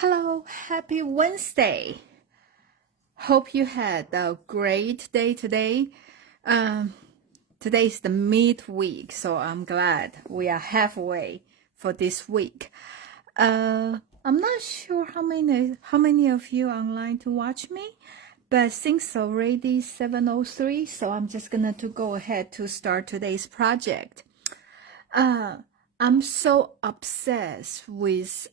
Hello, happy Wednesday. Hope you had a great day today. Today is the midweek, so I'm glad we are halfway for this week. I'm not sure how many of you are online to watch me, but since already 7:03, so I'm just gonna go ahead to start today's project. I'm so obsessed with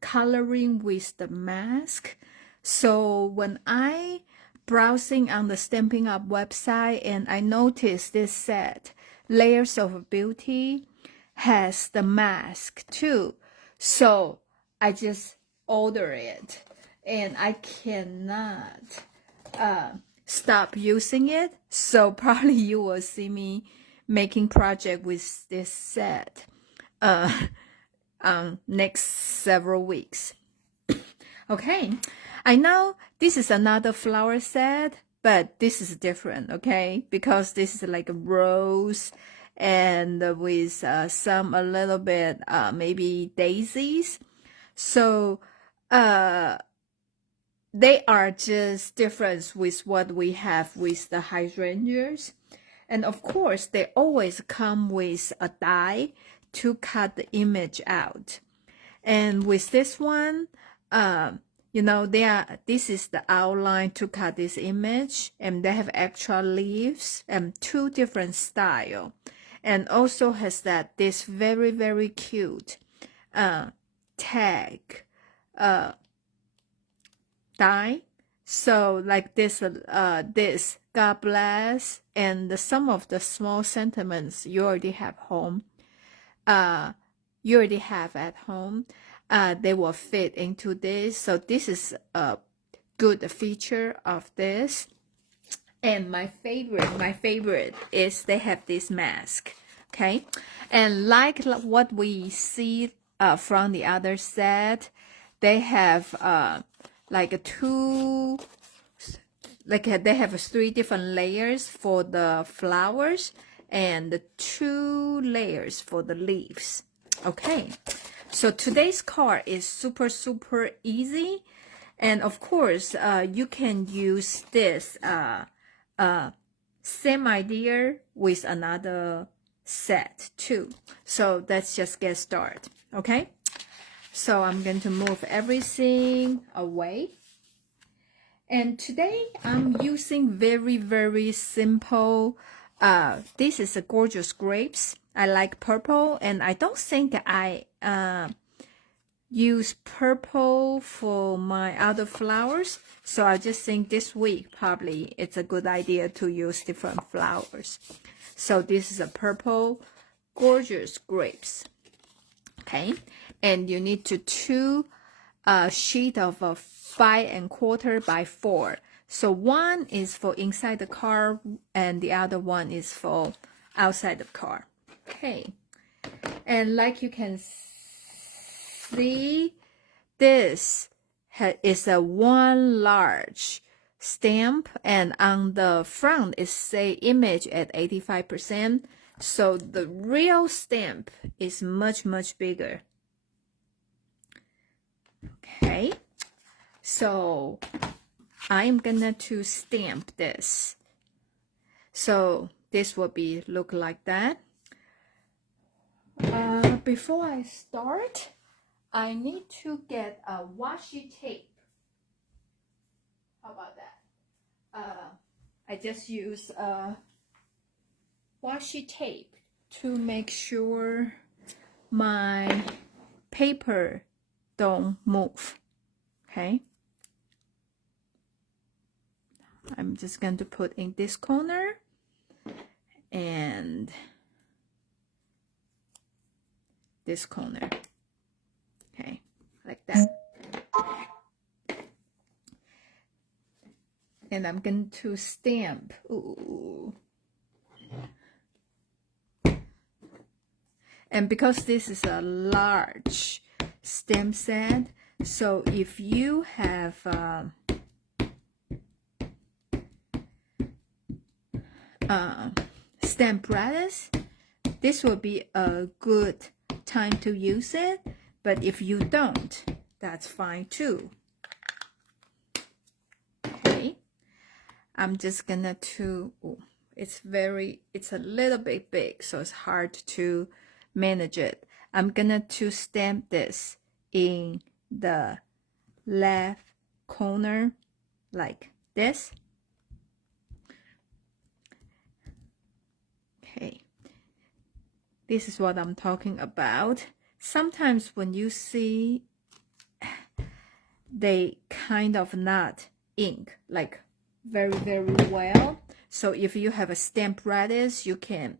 coloring with the mask. So when I browsing on the Stampin' Up website and I noticed this set, Layers of Beauty, has the mask too. So I just order it and I cannot stop using it. So probably you will see me making project with this set next several weeks. Okay, I know this is another flower set, but this is different, okay? Because this is like a rose and with some a little bit maybe daisies. So they are just different with what we have with the hydrangeas. And of course, they always come with a die to cut the image out. And with this one, this is the outline to cut this image, and they have extra leaves and two different style, and also has this very, very cute tag die. So like this God bless, and some of the small sentiments you already have at home, they will fit into this. So this is a good feature of this. And my favorite is they have this mask, okay? And like what we see from the other set, they have they have 3 different layers for the flowers and 2 layers for the leaves. Okay, so today's card is super easy, and of course you can use this same idea with another set too. So let's just get started. Okay, so I'm going to move everything away. And today I'm using very simple. This is a gorgeous grapes. I like purple, and I don't think I use purple for my other flowers. So I just think this week probably it's a good idea to use different flowers. So this is a purple gorgeous grapes. Okay, and you need to 2 sheet of 5 1/4 by 4. So one is for inside the car and the other one is for outside the car. Okay, and like you can see, this is a 1 large stamp, and on the front it say image at 85%. So the real stamp is much bigger. Okay, so I'm gonna to stamp this. So this will be look like that. Before I start, I need to get a washi tape. How about that? I just use washi tape to make sure my paper don't move. Okay, I'm just going to put in this corner and this corner. Okay, like that. And I'm going to stamp. Ooh. And because this is a large stamp set, so if you have stamp apparatus, this will be a good time to use it. But if you don't, that's fine too. Okay, I'm just gonna it's a little bit big, so it's hard to manage it. I'm gonna stamp this in the left corner like this. Okay, this is what I'm talking about. Sometimes when you see they kind of not ink like very well, so if you have a stamp radius, you can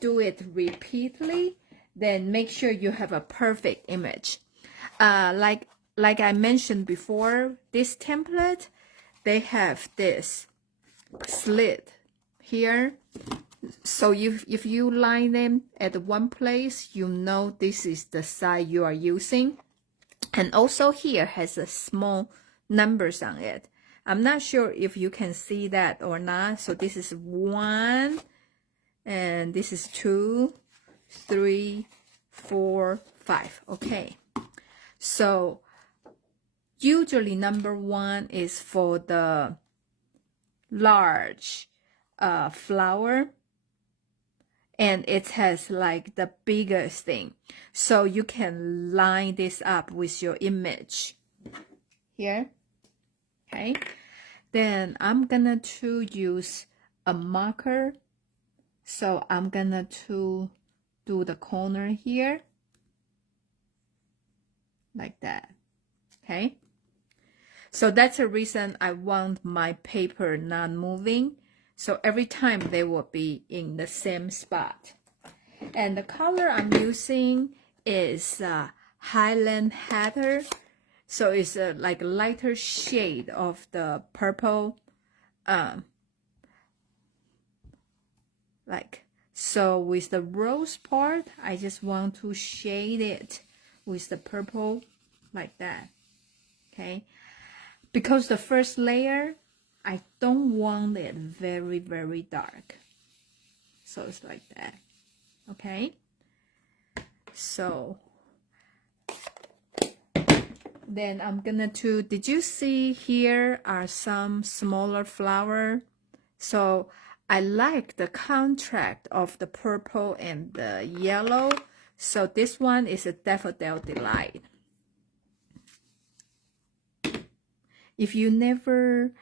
do it repeatedly, then make sure you have a perfect image. Like I mentioned before, this template, they have this slit here. So if you line them at one place, you know this is the side you are using. And also here has a small numbers on it. I'm not sure if you can see that or not. So this is 1, and this is 2, 3, 4, 5. Okay. So usually number 1 is for the large flower, and it has like the biggest thing. So you can line this up with your image here. Okay. Then I'm gonna use a marker. So I'm gonna do the corner here like that. Okay. So that's the reason I want my paper not moving. So every time they will be in the same spot. And the color I'm using is Highland Heather. So it's like a lighter shade of the purple. So with the rose part, I just want to shade it with the purple like that. Okay. Because the first layer, I don't want it very dark. So it's like that. Okay. So then I'm gonna did you see here are some smaller flower? So I like the contrast of the purple and the yellow. So this one is a Daffodil Delight. If you never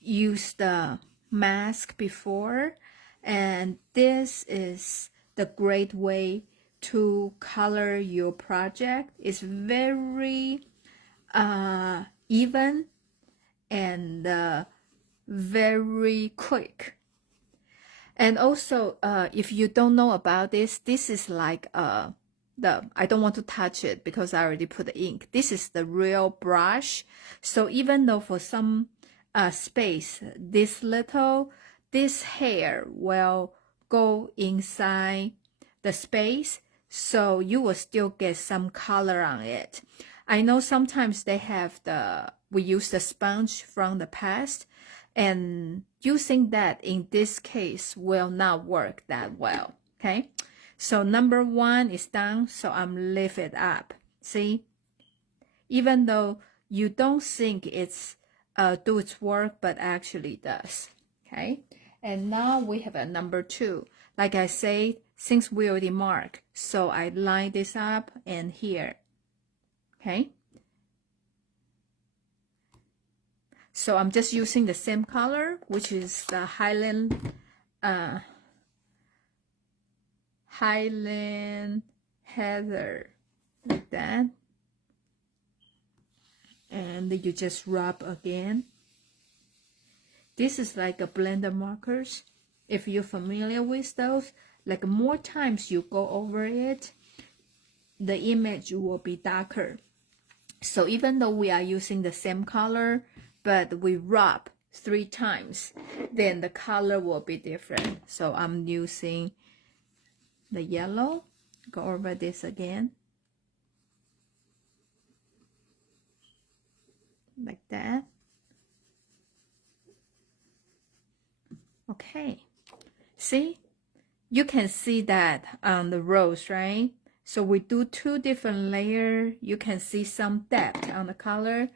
used the mask before, and this is the great way to color your project. It's very even and very quick. And also, if you don't know about this, this is like I don't want to touch it because I already put the ink. This is the real brush. So even though for some space, this hair will go inside the space, so you will still get some color on it. I know sometimes they have we use the sponge from the past, and using that in this case will not work that well. Okay, so number 1 is done, so I'm lift it up. See, even though you don't think it's do its work, but actually does. Okay, and now we have a number 2. Like I said, since we already marked, so I line this up and here. Okay, so I'm just using the same color, which is the Highland Heather, like that. And you just rub again. This is like a blender markers. If you're familiar with those, like more times you go over it, the image will be darker. So even though we are using the same color, but we rub 3 times, then the color will be different. So I'm using the yellow, go over this again. Like that. Okay. See? You can see that on the rose, right? So we do 2 different layers. You can see some depth on the color.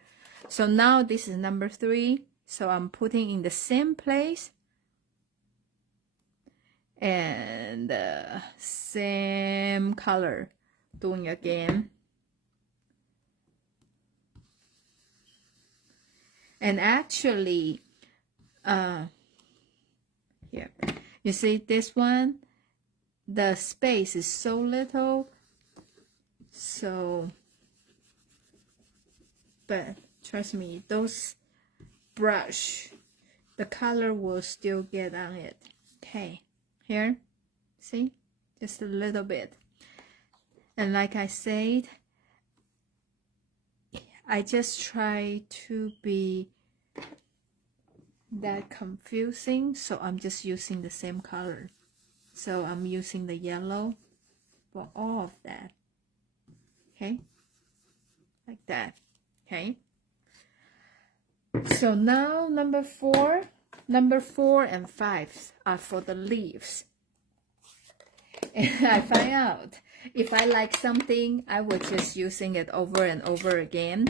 So now this is number 3. So I'm putting in the same place. And same color. Doing again. And actually, here, you see this one, the space is so little, so, but trust me, those brush, the color will still get on it. Okay, here, see, just a little bit. And like I said, I just try to be that confusing, so I'm just using the same color. So I'm using the yellow for all of that. Okay, like that. Okay, so now number 4 and 5 are for the leaves. And I find out if I like something, I would just using it over and over again.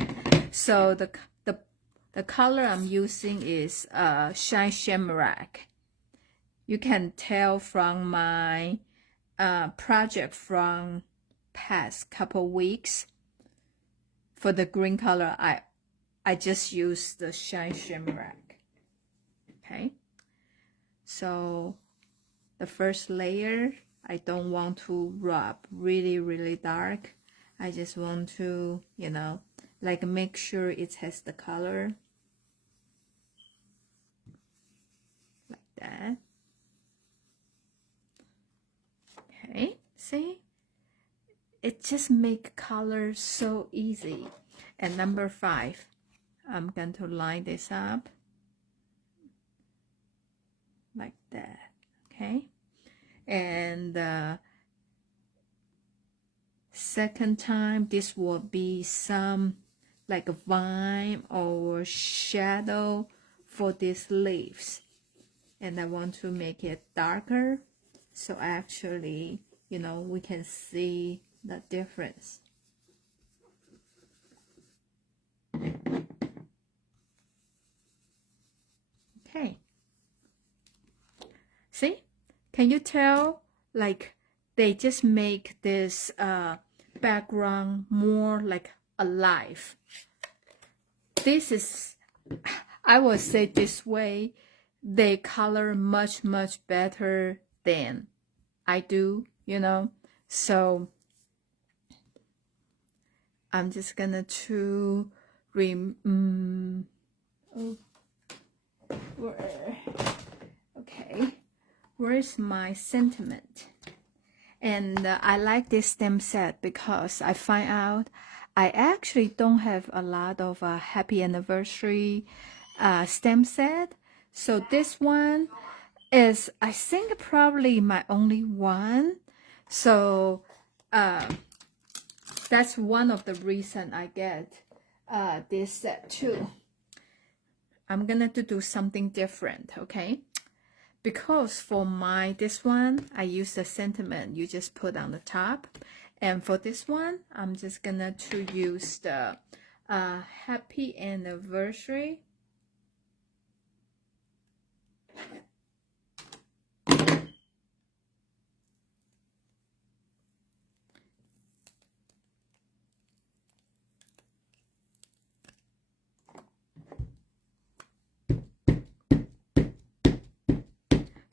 So the color I'm using is Shine Shamrock. You can tell from my project from past couple weeks. For the green color, I just use the Shine Shamrock. Okay, so the first layer, I don't want to rub really dark. I just want to, you know, like make sure it has the color. Like that. Okay, see? It just make color so easy. And number 5, I'm going to line this up. Like that, okay? And second time, this will be some like a vine or shadow for these leaves. And I want to make it darker. So actually, you know, we can see the difference. Okay. See? Can you tell? Like, they just make this background more like alive. This is, I would say this way, they color much better than I do, you know. So I'm just gonna to okay, where's my sentiment? And I like this stamp set because I find out I actually don't have a lot of happy anniversary stamp set. So this one is, I think, probably my only one. So that's one of the reason I get this set too. I'm gonna do something different, okay? Because for this one, I use the sentiment you just put on the top. And for this one, I'm just gonna use the happy anniversary.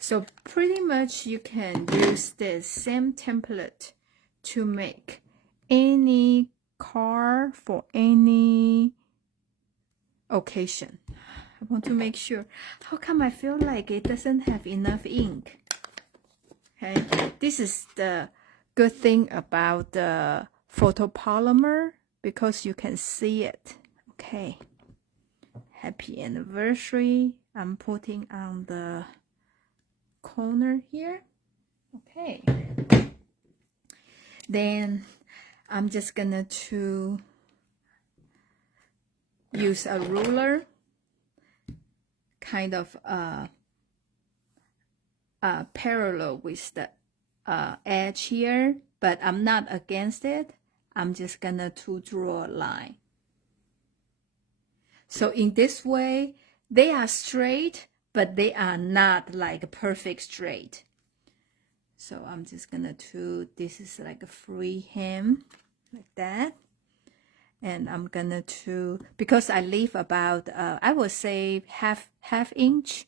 So pretty much you can use the same template to make any card for any occasion. I want to make sure. How come I feel like it doesn't have enough ink? Okay, this is the good thing about the photopolymer because you can see it. Okay, happy anniversary. I'm putting on the corner here. Okay, then I'm just gonna use a ruler, kind of parallel with the edge here, but I'm not against it. I'm just gonna to draw a line. So in this way, they are straight, but they are not like a perfect straight. So I'm just gonna do, this is like a free hem, like that. And I'm gonna do, because I leave about, I would say half inch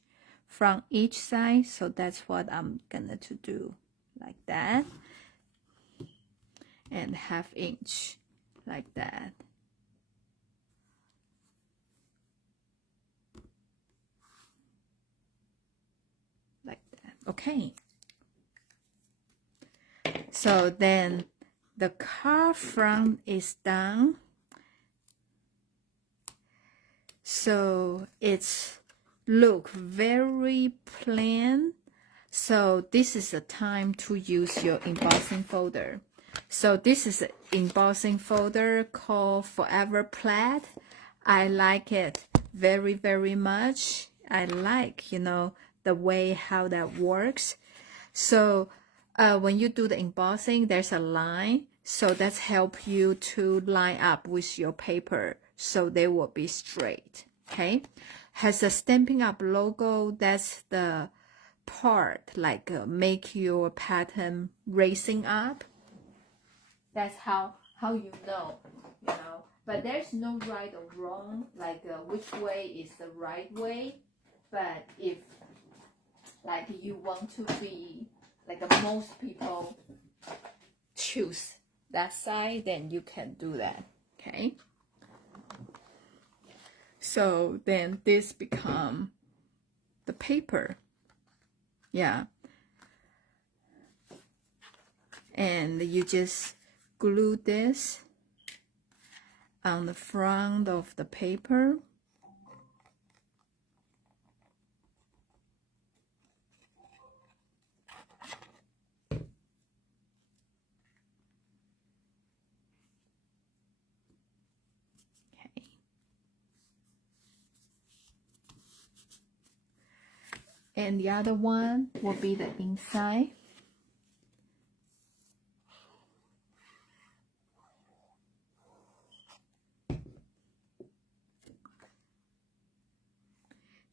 from each side. So that's what I'm gonna to do, like that. And half inch, like that. Like that, okay. So then the car front is done. So it's look very plain. So this is the time to use your embossing folder. So this is an embossing folder called Forever Plaid. I like it very, very much. I like, you know, the way how that works. So when you do the embossing, there's a line. So that's help you to line up with your paper so they will be straight. Okay. Has a Stampin' Up logo. That's the part like make your pattern racing up. That's how you know. But there's no right or wrong, like which way is the right way. But if like you want to be like most people choose that side, then you can do that. Okay. So then this become the paper. Yeah. And you just glue this on the front of the paper. Okay. And the other one will be the inside.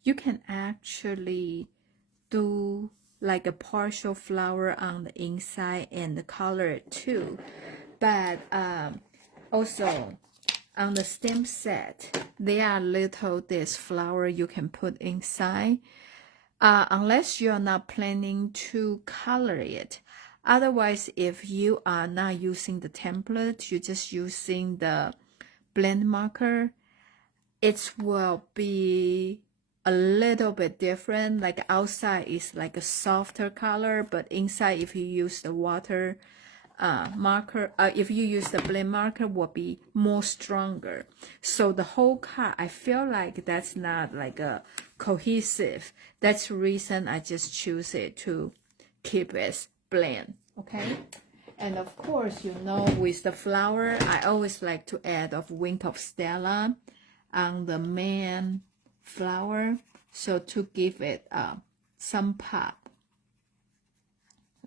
You can actually do like a partial flower on the inside and the color it too. But also on the stamp set, there are little this flower you can put inside. Unless you're not planning to color it. Otherwise, if you are not using the template, you're just using the blend marker, it will be a little bit different. Like outside is like a softer color, but inside if you use the water marker, if you use the blend marker, will be more stronger. So the whole card, I feel like that's not like a cohesive. That's the reason I just choose it to keep it blend. Okay. And of course, you know, with the flower, I always like to add a wing of Stella on the main flower, so to give it some pop,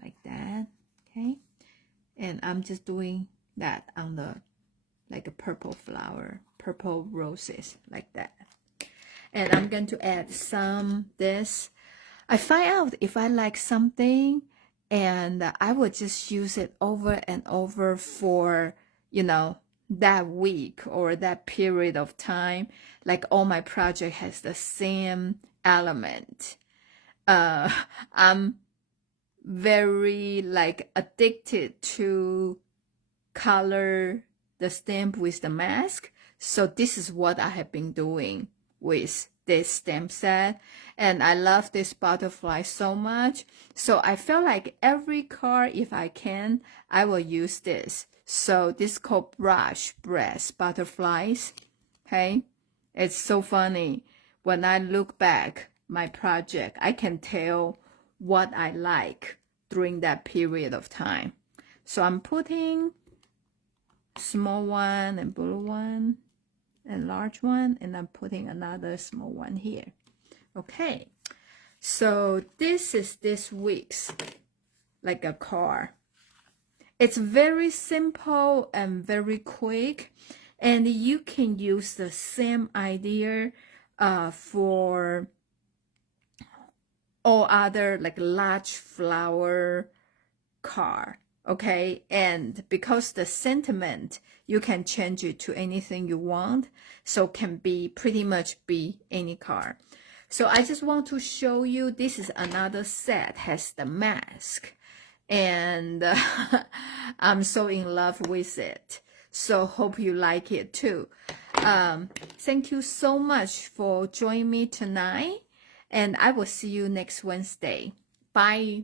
like that. Okay. And I'm just doing that on the like a purple flower, purple roses, like that. And I'm going to add some this. I find out if I like something, and I would just use it over and over for, you know, that week or that period of time. Like all my project has the same element. I'm very like addicted to color the stamp with the mask. So this is what I have been doing with this stamp set, and I love this butterfly so much. So I feel like every card, if I can, I will use this. So this called brush breast butterflies. Okay, it's so funny when I look back my project, I can tell what I like during that period of time. So I'm putting small one and blue one and large one, and I'm putting another small one here. Okay, so this is this week's like a card. It's very simple and very quick, and you can use the same idea for all other like large flower card. Okay, and because the sentiment, you can change it to anything you want, so can be pretty much be any card. So I just want to show you, this is another set, has the mask, and I'm so in love with it. So hope you like it too. Thank you so much for joining me tonight, and I will see you next Wednesday. Bye.